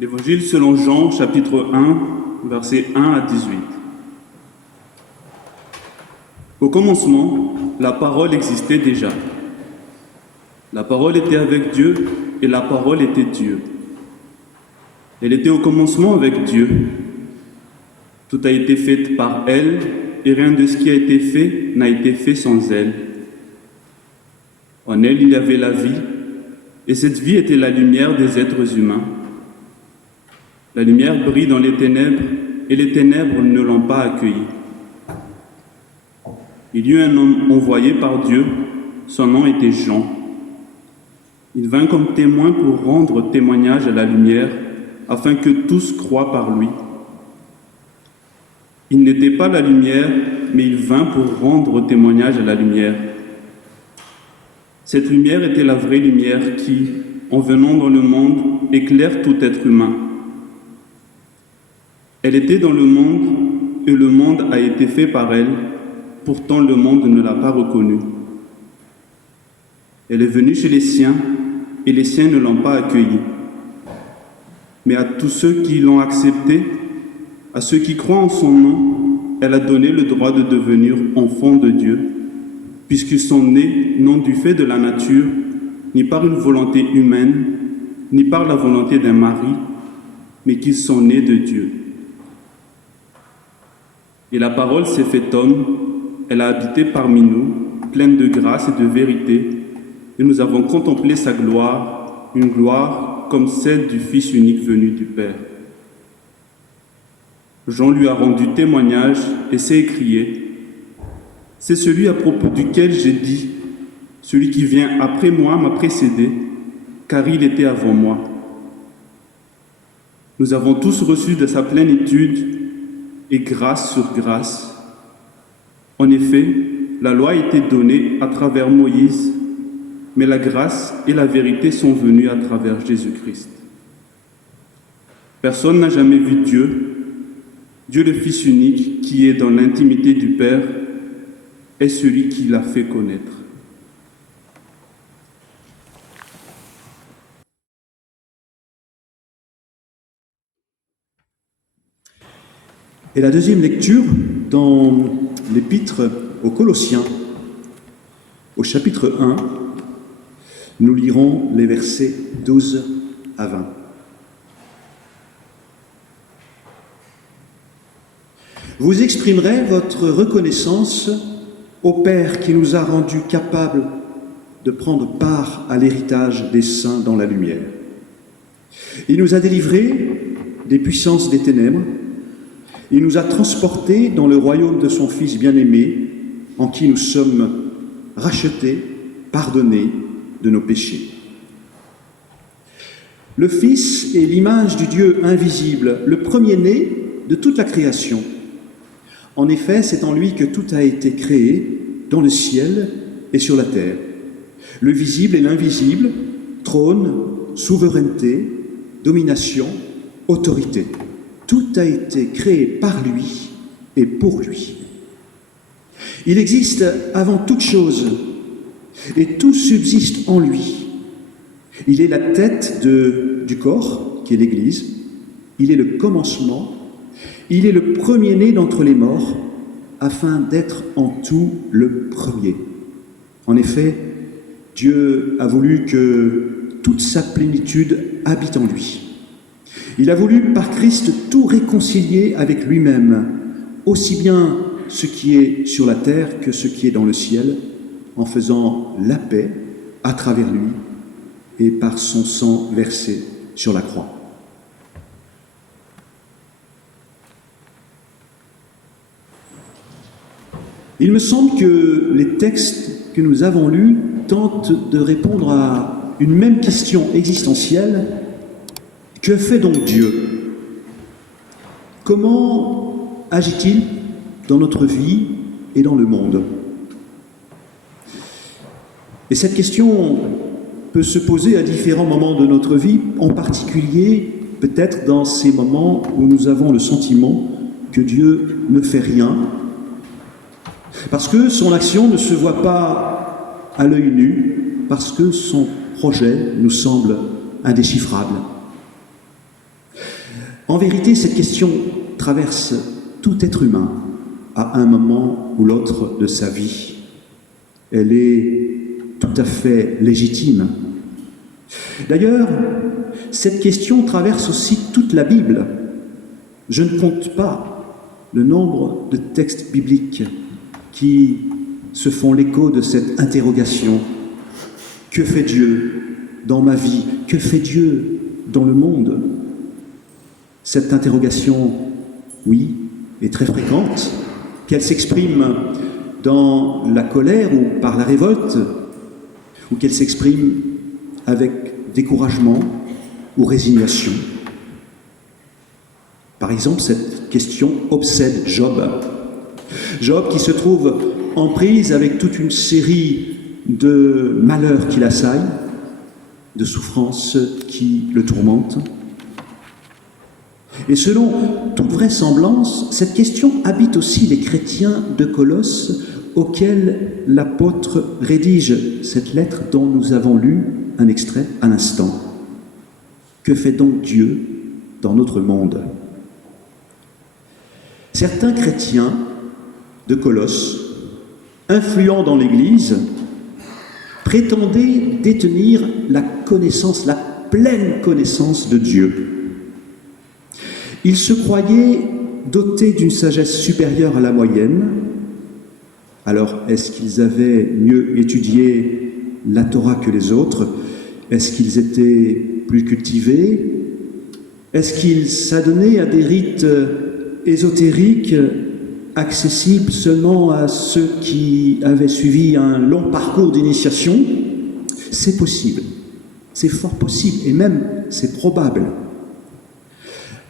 L'Évangile selon Jean, chapitre 1, versets 1 à 18. Au commencement, la parole existait déjà. La parole était avec Dieu et la parole était Dieu. Elle était au commencement avec Dieu. Tout a été fait par elle et rien de ce qui a été fait n'a été fait sans elle. En elle, il y avait la vie et cette vie était la lumière des êtres humains. La lumière brille dans les ténèbres et les ténèbres ne l'ont pas accueillie. Il y eut un homme envoyé par Dieu, son nom était Jean. Il vint comme témoin pour rendre témoignage à la lumière, afin que tous croient par lui. Il n'était pas la lumière, mais il vint pour rendre témoignage à la lumière. Cette lumière était la vraie lumière qui, en venant dans le monde, éclaire tout être humain. Elle était dans le monde, et le monde a été fait par elle, pourtant le monde ne l'a pas reconnue. Elle est venue chez les siens, et les siens ne l'ont pas accueillie. Mais à tous ceux qui l'ont acceptée, à ceux qui croient en son nom, elle a donné le droit de devenir enfants de Dieu, puisqu'ils sont nés non du fait de la nature, ni par une volonté humaine, ni par la volonté d'un mari, mais qu'ils sont nés de Dieu. Et la parole s'est faite homme, elle a habité parmi nous, pleine de grâce et de vérité, et nous avons contemplé sa gloire, une gloire comme celle du Fils unique venu du Père. Jean lui a rendu témoignage et s'est écrié « C'est celui à propos duquel j'ai dit, celui qui vient après moi m'a précédé, car il était avant moi. » Nous avons tous reçu de sa plénitude et grâce sur grâce. En effet, la loi a été donnée à travers Moïse, mais la grâce et la vérité sont venues à travers Jésus-Christ. Personne n'a jamais vu Dieu, Dieu le Fils unique, qui est dans l'intimité du Père, est celui qui l'a fait connaître. Et la deuxième lecture dans l'épître aux Colossiens, au chapitre 1, nous lirons les versets 12 à 20. Vous exprimerez votre reconnaissance au Père qui nous a rendus capables de prendre part à l'héritage des saints dans la lumière. Il nous a délivrés des puissances des ténèbres. Il nous a transportés dans le royaume de son Fils bien-aimé, en qui nous sommes rachetés, pardonnés de nos péchés. Le Fils est l'image du Dieu invisible, le premier-né de toute la création. En effet, c'est en lui que tout a été créé, dans le ciel et sur la terre. Le visible et l'invisible, trône, souveraineté, domination, autorité. Tout a été créé par lui et pour lui. Il existe avant toute chose et tout subsiste en lui. Il est la tête du corps, qui est l'Église. Il est le commencement. Il est le premier-né d'entre les morts, afin d'être en tout le premier. En effet, Dieu a voulu que toute sa plénitude habite en lui. Il a voulu par Christ tout réconcilier avec lui-même, aussi bien ce qui est sur la terre que ce qui est dans le ciel, en faisant la paix à travers lui et par son sang versé sur la croix. Il me semble que les textes que nous avons lus tentent de répondre à une même question existentielle. Que fait donc Dieu? Comment agit-il dans notre vie et dans le monde? Et cette question peut se poser à différents moments de notre vie, en particulier peut-être dans ces moments où nous avons le sentiment que Dieu ne fait rien, parce que son action ne se voit pas à l'œil nu, parce que son projet nous semble indéchiffrable. En vérité, cette question traverse tout être humain à un moment ou l'autre de sa vie. Elle est tout à fait légitime. D'ailleurs, cette question traverse aussi toute la Bible. Je ne compte pas le nombre de textes bibliques qui se font l'écho de cette interrogation. Que fait Dieu dans ma vie? Que fait Dieu dans le monde? Cette interrogation, oui, est très fréquente, qu'elle s'exprime dans la colère ou par la révolte, ou qu'elle s'exprime avec découragement ou résignation. Par exemple, cette question obsède Job. Job qui se trouve en prise avec toute une série de malheurs qui l'assaillent, de souffrances qui le tourmentent. Et selon toute vraisemblance, cette question habite aussi les chrétiens de Colosse auxquels l'apôtre rédige cette lettre dont nous avons lu un extrait à l'instant. Que fait donc Dieu dans notre monde? Certains chrétiens de Colosse, influents dans l'Église, prétendaient détenir la connaissance, la pleine connaissance de Dieu. Ils se croyaient dotés d'une sagesse supérieure à la moyenne. Alors, est-ce qu'ils avaient mieux étudié la Torah que les autres? Est-ce qu'ils étaient plus cultivés? Est-ce qu'ils s'adonnaient à des rites ésotériques accessibles seulement à ceux qui avaient suivi un long parcours d'initiation? C'est possible, c'est fort possible, et même c'est probable.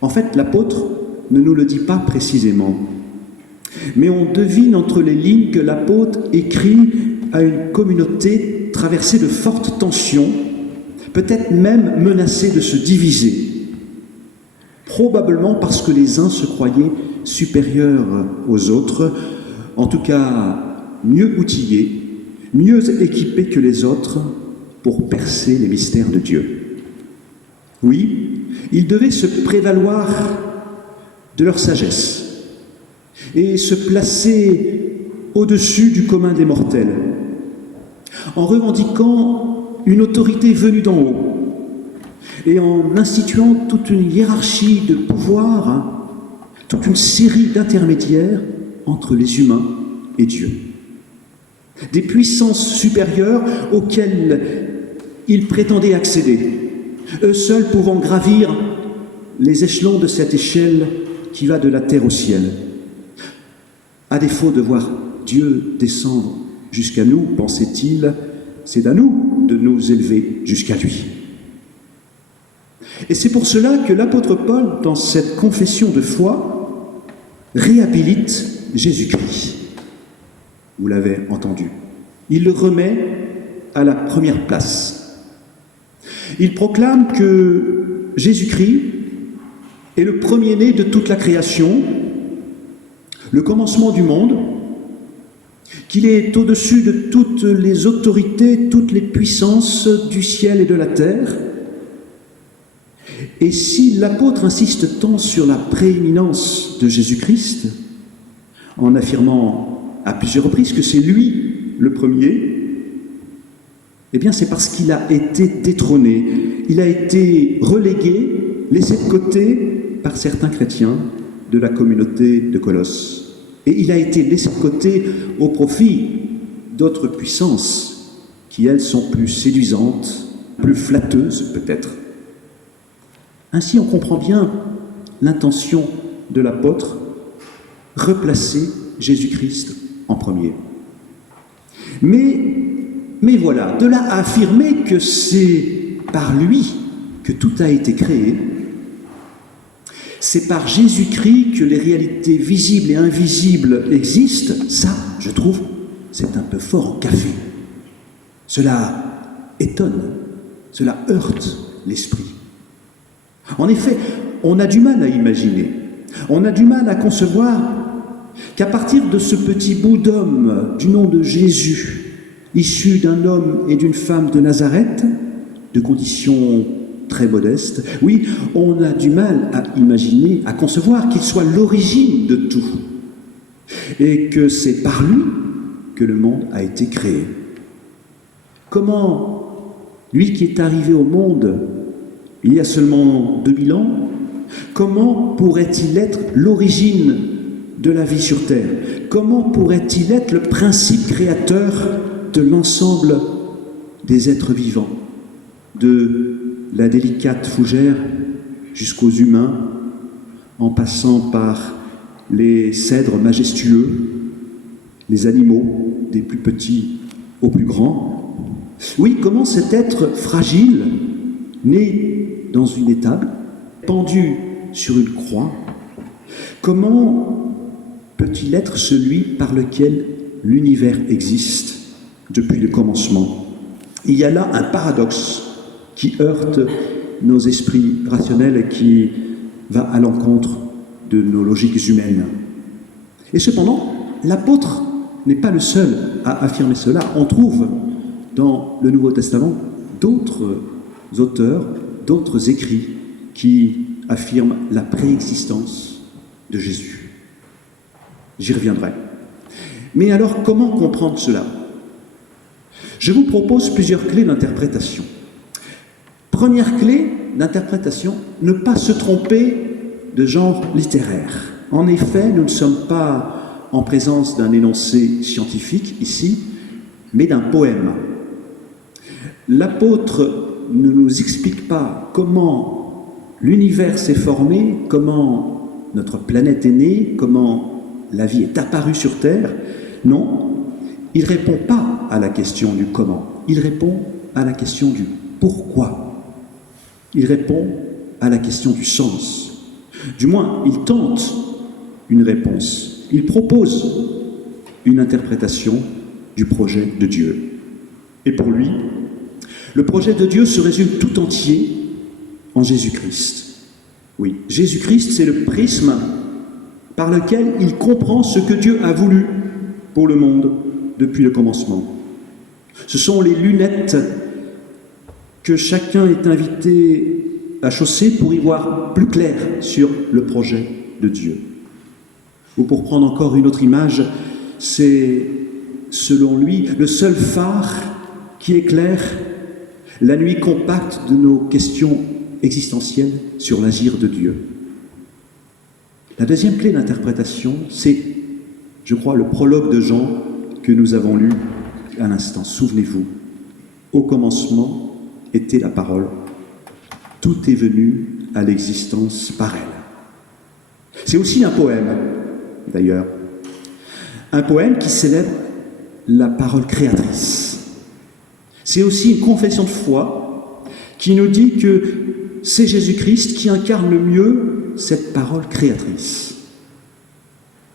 En fait, l'apôtre ne nous le dit pas précisément, mais on devine entre les lignes que l'apôtre écrit à une communauté traversée de fortes tensions, peut-être même menacée de se diviser, probablement parce que les uns se croyaient supérieurs aux autres, en tout cas mieux outillés, mieux équipés que les autres pour percer les mystères de Dieu. Oui, ils devaient se prévaloir de leur sagesse et se placer au-dessus du commun des mortels, en revendiquant une autorité venue d'en haut et en instituant toute une hiérarchie de pouvoir, toute une série d'intermédiaires entre les humains et Dieu. Des puissances supérieures auxquelles ils prétendaient accéder, eux seuls pouvant gravir les échelons de cette échelle qui va de la terre au ciel. À défaut de voir Dieu descendre jusqu'à nous, pensait-il, c'est à nous de nous élever jusqu'à lui. Et c'est pour cela que l'apôtre Paul, dans cette confession de foi, réhabilite Jésus-Christ. Vous l'avez entendu. Il le remet à la première place. Il proclame que Jésus-Christ est le premier-né de toute la création, le commencement du monde, qu'il est au-dessus de toutes les autorités, toutes les puissances du ciel et de la terre. Et si l'apôtre insiste tant sur la prééminence de Jésus-Christ, en affirmant à plusieurs reprises que c'est lui le premier, eh bien c'est parce qu'il a été détrôné, il a été relégué, laissé de côté par certains chrétiens de la communauté de Colosse. Et il a été laissé de côté au profit d'autres puissances qui, elles, sont plus séduisantes, plus flatteuses peut-être. Ainsi, on comprend bien l'intention de l'apôtre, replacer Jésus-Christ en premier. Mais voilà, de là à affirmer que c'est par lui que tout a été créé, c'est par Jésus-Christ que les réalités visibles et invisibles existent, ça, je trouve, c'est un peu fort en café. Cela étonne, cela heurte l'esprit. En effet, on a du mal à imaginer, on a du mal à concevoir qu'à partir de ce petit bout d'homme du nom de Jésus, issu d'un homme et d'une femme de Nazareth, de conditions très modeste. Oui, on a du mal à imaginer, à concevoir qu'il soit l'origine de tout, et que c'est par lui que le monde a été créé. Comment, lui qui est arrivé au monde il y a seulement 2000 ans, comment pourrait-il être l'origine de la vie sur Terre? Comment pourrait-il être le principe créateur de l'ensemble des êtres vivants, de la délicate fougère jusqu'aux humains, en passant par les cèdres majestueux, les animaux, des plus petits aux plus grands? Oui, comment cet être fragile, né dans une étable, pendu sur une croix, comment peut-il être celui par lequel l'univers existe depuis le commencement? Il y a là un paradoxe qui heurte nos esprits rationnels et qui va à l'encontre de nos logiques humaines. Et cependant, l'apôtre n'est pas le seul à affirmer cela. On trouve dans le Nouveau Testament d'autres auteurs, d'autres écrits qui affirment la préexistence de Jésus. J'y reviendrai. Mais alors, comment comprendre cela? Je vous propose plusieurs clés d'interprétation. Première clé d'interprétation, ne pas se tromper de genre littéraire. En effet, nous ne sommes pas en présence d'un énoncé scientifique ici, mais d'un poème. L'apôtre ne nous explique pas comment l'univers s'est formé, comment notre planète est née, comment la vie est apparue sur Terre. Non, il ne répond pas à la question du comment, il répond à la question du pourquoi. Il répond à la question du sens. Du moins, il tente une réponse. Il propose une interprétation du projet de Dieu. Et pour lui, le projet de Dieu se résume tout entier en Jésus-Christ. Oui, Jésus-Christ, c'est le prisme par lequel il comprend ce que Dieu a voulu pour le monde depuis le commencement. Ce sont les lunettes que chacun est invité à chausser pour y voir plus clair sur le projet de Dieu. Ou pour prendre encore une autre image, c'est, selon lui, le seul phare qui éclaire la nuit compacte de nos questions existentielles sur l'agir de Dieu. La deuxième clé d'interprétation, c'est, je crois, le prologue de Jean que nous avons lu à l'instant. Souvenez-vous, au commencement était la parole. Tout est venu à l'existence par elle. C'est aussi un poème, d'ailleurs. Un poème qui célèbre la parole créatrice. C'est aussi une confession de foi qui nous dit que c'est Jésus-Christ qui incarne le mieux cette parole créatrice.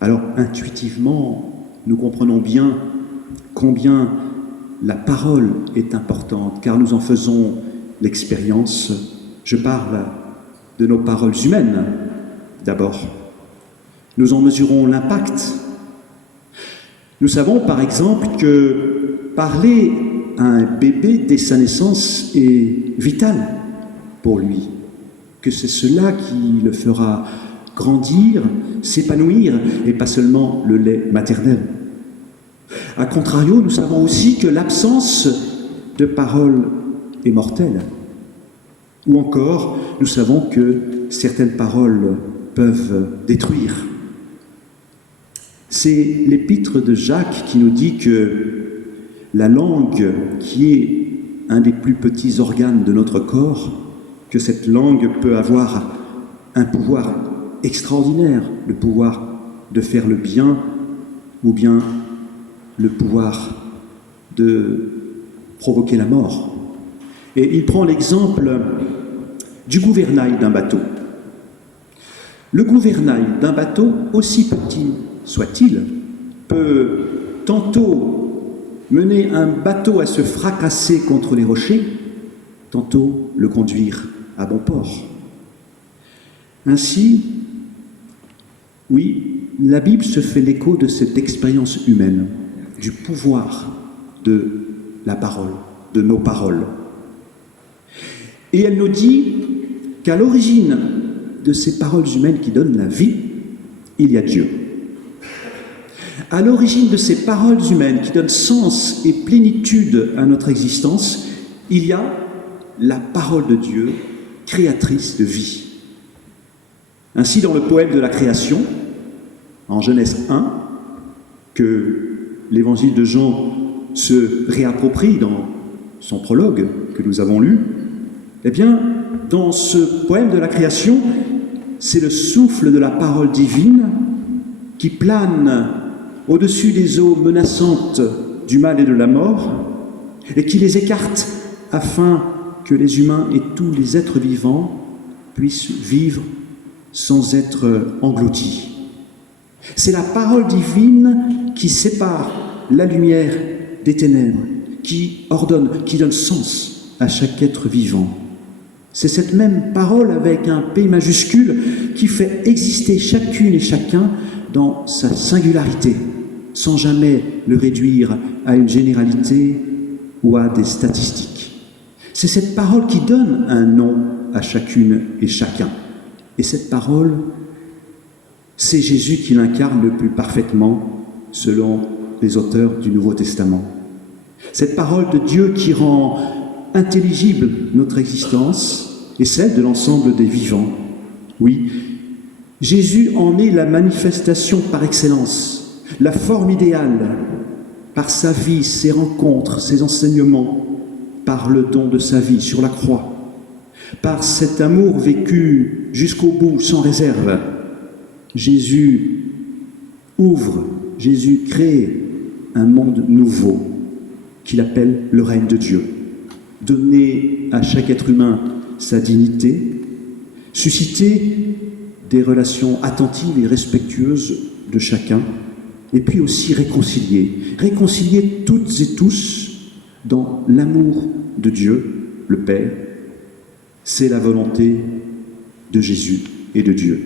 Alors, intuitivement, nous comprenons bien combien la parole est importante, car nous en faisons l'expérience. Je parle de nos paroles humaines, d'abord. Nous en mesurons l'impact. Nous savons, par exemple, que parler à un bébé dès sa naissance est vital pour lui, que c'est cela qui le fera grandir, s'épanouir, et pas seulement le lait maternel. A contrario, nous savons aussi que l'absence de parole est mortelle. Ou encore, nous savons que certaines paroles peuvent détruire. C'est l'épître de Jacques qui nous dit que la langue, qui est un des plus petits organes de notre corps, que cette langue peut avoir un pouvoir extraordinaire, le pouvoir de faire le bien ou bien le pouvoir de provoquer la mort. Et il prend l'exemple du gouvernail d'un bateau. Le gouvernail d'un bateau, aussi petit soit-il, peut tantôt mener un bateau à se fracasser contre les rochers, tantôt le conduire à bon port. Ainsi, oui, la Bible se fait l'écho de cette expérience humaine, du pouvoir de la parole, de nos paroles. Et elle nous dit qu'à l'origine de ces paroles humaines qui donnent la vie, il y a Dieu. À l'origine de ces paroles humaines qui donnent sens et plénitude à notre existence, il y a la parole de Dieu, créatrice de vie. Ainsi, dans le poème de la création, en Genèse 1, que l'évangile de Jean se réapproprie dans son prologue que nous avons lu, eh bien, dans ce poème de la création, c'est le souffle de la parole divine qui plane au-dessus des eaux menaçantes du mal et de la mort et qui les écarte afin que les humains et tous les êtres vivants puissent vivre sans être engloutis. C'est la parole divine qui sépare la lumière des ténèbres, qui ordonne, qui donne sens à chaque être vivant. C'est cette même parole avec un P majuscule qui fait exister chacune et chacun dans sa singularité, sans jamais le réduire à une généralité ou à des statistiques. C'est cette parole qui donne un nom à chacune et chacun. Et cette parole, c'est Jésus qui l'incarne le plus parfaitement selon les auteurs du Nouveau Testament. Cette parole de Dieu qui rend intelligible notre existence et celle de l'ensemble des vivants. Oui, Jésus en est la manifestation par excellence, la forme idéale, par sa vie, ses rencontres, ses enseignements, par le don de sa vie sur la croix, par cet amour vécu jusqu'au bout, sans réserve. Jésus ouvre, Jésus crée un monde nouveau qu'il appelle le règne de Dieu. Donner à chaque être humain sa dignité, susciter des relations attentives et respectueuses de chacun, et puis aussi réconcilier toutes et tous dans l'amour de Dieu, le Père. C'est la volonté de Jésus et de Dieu.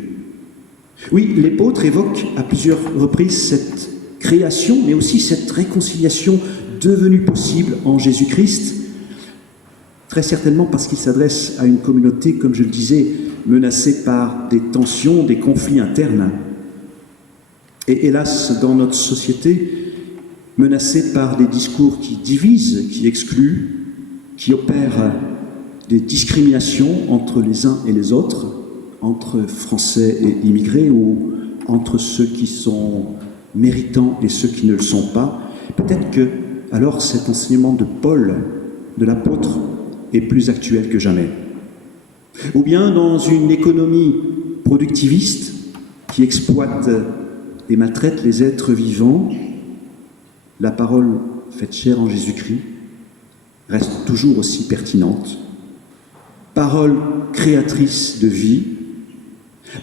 Oui, l'apôtre évoque à plusieurs reprises cette création, mais aussi cette réconciliation devenue possible en Jésus-Christ, très certainement parce qu'il s'adresse à une communauté, comme je le disais, menacée par des tensions, des conflits internes. Et hélas, dans notre société, menacée par des discours qui divisent, qui excluent, qui opèrent des discriminations entre les uns et les autres, entre Français et immigrés, ou entre ceux qui sont méritants et ceux qui ne le sont pas. Peut-être que, alors, cet enseignement de Paul, de l'apôtre, est plus actuel que jamais. Ou bien dans une économie productiviste qui exploite et maltraite les êtres vivants, la parole faite chair en Jésus-Christ reste toujours aussi pertinente. Parole créatrice de vie,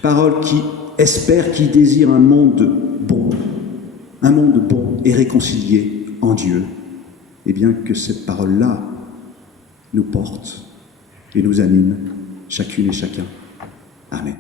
parole qui espère, qui désire un monde bon et réconcilié en Dieu. Et bien que cette parole-là nous porte et nous anime, chacune et chacun. Amen.